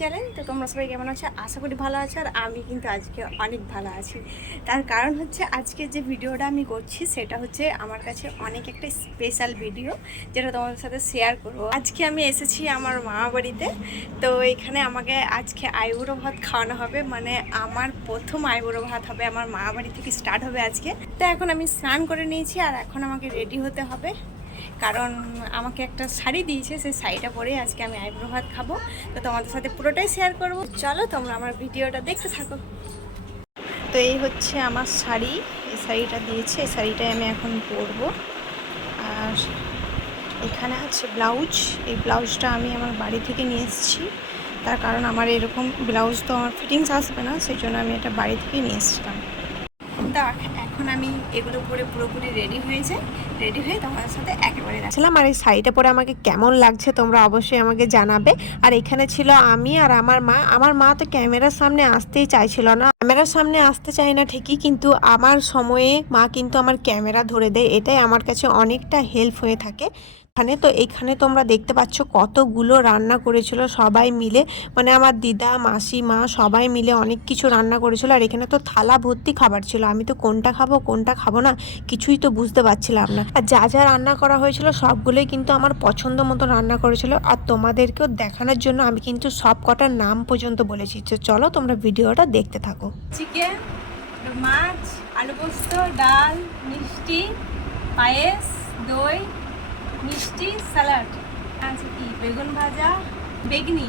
Channel. তো তোমরা সবাই কেমন আছো? আশা করি ভালো আছো। আর আমি কিন্তু আজকে অনেক ভালো আছি। তার কারণ হচ্ছে আজকে যে ভিডিওটা আমি করছি সেটা হচ্ছে আমার কাছে অনেক একটা স্পেশাল ভিডিও, যেটা তোমাদের সাথে শেয়ার করবো। আজকে আমি এসেছি আমার মামা বাড়িতে। তো এখানে আমাকে আজকে আইবুড়ো ভাত খাওয়ানো হবে, মানে আমার প্রথম আইবুড়ো ভাত হবে, আমার মামা বাড়ি থেকে স্টার্ট হবে আজকে। তো এখন আমি স্নান করে নিয়েছি আর এখন আমাকে রেডি হতে হবে, কারণ আমাকে একটা শাড়ি দিয়েছে, সেই শাড়িটা পরে আজকে আমি আইবুড়ো ভাত খাবো। তো তোমাদের সাথে পুরোটাই শেয়ার করব। চলো তোমরা আমার ভিডিওটা দেখতে থাকো। তো এই হচ্ছে আমার শাড়ি, এই শাড়িটা দিয়েছে, এই শাড়িটাই আমি এখন পরবো। আর এখানে আছে ব্লাউজ, এই ব্লাউজটা আমি আমার বাড়ি থেকে নিয়ে এসেছি। তার কারণ আমার এরকম ব্লাউজ তো আমার ফিটিংস আসবে না, সেই জন্য আমি এটা বাড়ি থেকে নিয়ে এসেছিলাম। দেখ এখন আমি এগুলো পরে পুরোপুরি রেডি হয়ে তোমাদের সাথে একেবারে রাখছিলাম। আর এই শাড়িটা পরে আমাকে কেমন লাগছে তোমরা অবশ্যই আমাকে জানাবে। আর এখানে ছিল আমি আর আমার মা তো ক্যামেরার সামনে আসতেই চাইছিল না। ক্যামেরার সামনে আসতে চাই না ঠিকই, কিন্তু আমার সময়ে মা কিন্তু আমার ক্যামেরা ধরে দেয়, এটাই আমার কাছে অনেকটা হেল্প হয়ে থাকে। তো এখানে তোমরা দেখতে পাচ্ছ কতগুলো রান্না করেছিল সবাই মিলে, মানে আমার দিদা মাসি মা সবাই মিলে অনেক কিছু রান্না করেছিল। আর এখানে তো থালা ভর্তি খাবার ছিল, আমি তো কোনটা খাবো না কিছুই তো বুঝতে পারছিলাম না। আর যা যা রান্না করা হয়েছিল সবগুলোই কিন্তু আমার পছন্দ মতো রান্না করেছিল। আর তোমাদেরকেও দেখানোর জন্য আমি কিন্তু সব কটার নাম পর্যন্ত বলেছি। তো চলো তোমরা ভিডিওটা দেখতে থাকো। চিকেন, মাছ, আলু পোস্ত, ডাল, মিষ্টি, পায়েস, দই, মিষ্টি, স্যালাড, আছে কি বেগুন ভাজা, বেগনি,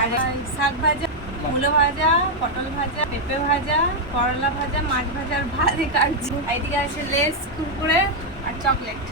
আর শাক ভাজা, মূলো ভাজা, পটল ভাজা, পেঁপে ভাজা, করলা ভাজা, মাছ ভাজার ভাজে কাটছি। এইদিকে আছে লেস, কুরকুরে আর চকলেট।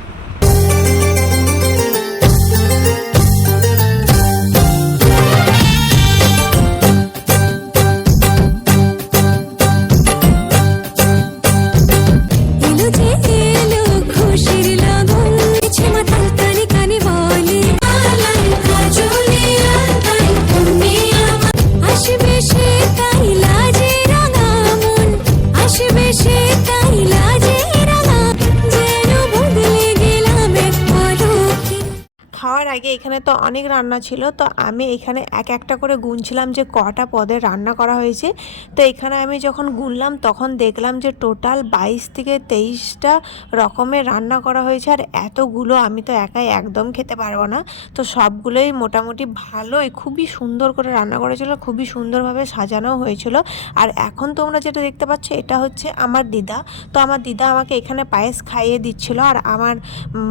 খাওয়ার আগে এখানে তো অনেক রান্না ছিল, তো আমি এখানে এক একটা করে গুনছিলাম যে কটা পদের রান্না করা হয়েছে। তো এখানে আমি যখন গুনলাম তখন দেখলাম যে টোটাল 22 থেকে 23টা রকমের রান্না করা হয়েছে। আর এতগুলো আমি তো একাই একদম খেতে পারবো না, তো সবগুলোই মোটামুটি ভালোই খুবই সুন্দর করে রান্না করেছিল, খুবই সুন্দরভাবে সাজানো হয়েছিল। আর এখন তোমরা যেটা দেখতে পাচ্ছ এটা হচ্ছে আমার দিদা। তো আমার দিদা আমাকে এখানে পায়েস খাইয়ে দিচ্ছিল। আর আমার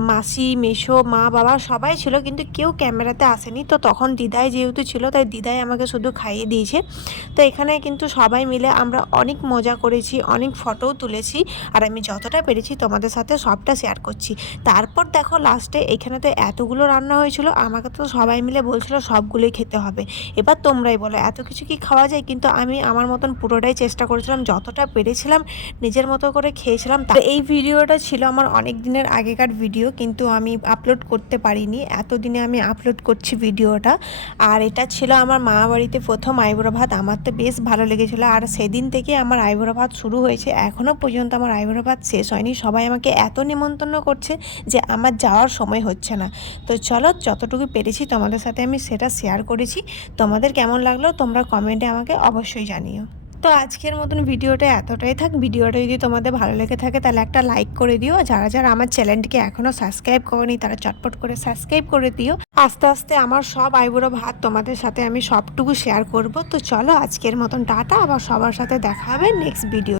মাসি মেসো মা বাবা সবাই ছিল, কিন্তু কেউ ক্যামেরাতে আসেনি। তো তখন দিদাই যেহেতু ছিল তাই দিদাই আমাকে শুধু খাইয়ে দিয়েছে। তো এখানে কিন্তু সবাই মিলে আমরা অনেক মজা করেছি, অনেক ফটোও তুলেছি। আর আমি যতটা পেরেছি তোমাদের সাথে সবটা শেয়ার করছি। তারপর দেখো লাস্টে এখানে তো এতগুলো রান্না হয়েছিল, আমাকে তো সবাই মিলে বলছিল সবগুলোই খেতে হবে। এবার তোমরাই বলো এত কিছু কি খাওয়া যায়? কিন্তু আমি আমার মতন পুরোটাই চেষ্টা করেছিলাম, যতটা পেরেছিলাম নিজের মতো করে খেয়েছিলাম। এই ভিডিওটা ছিল আমার অনেক দিনের আগেকার ভিডিও, কিন্তু আমি আপলোড করতে পারিনি, এতদিনে আমি আপলোড করছি ভিডিওটা। আর এটা ছিল আমার মামা বাড়িতে প্রথম আইবুড়ো ভাত, আমার তো বেশ ভালো লেগেছিলো। আর সেদিন থেকে আমার আইবুড়ো ভাত শুরু হয়েছে, এখনও পর্যন্ত আমার আইবুড়ো ভাত শেষ হয়নি। সবাই আমাকে এত নিমন্ত্রণ করছে যে আমার যাওয়ার সময় হচ্ছে না। তো চলো যতটুকু পেরেছি তোমাদের সাথে আমি সেটা শেয়ার করেছি। তোমাদের কেমন লাগলো তোমরা কমেন্টে আমাকে অবশ্যই জানিও। তো আজকের মতন ভিডিওটা এতটাই থাক। ভিডিওটা যদি তোমাদের ভালো লেগে থাকে তাহলে একটা লাইক করে দিও। যারা যারা আমার চ্যানেলটিকে এখনও সাবস্ক্রাইব করোনি তারা চটপট করে সাবস্ক্রাইব করে দিও। আস্তে আস্তে আমার সব আইবুড়ো ভাত তোমাদের সাথে আমি সবটুকু শেয়ার করব। তো চলো আজকের মতন টাটা, আবার সবার সাথে দেখা হবে নেক্সট ভিডিও।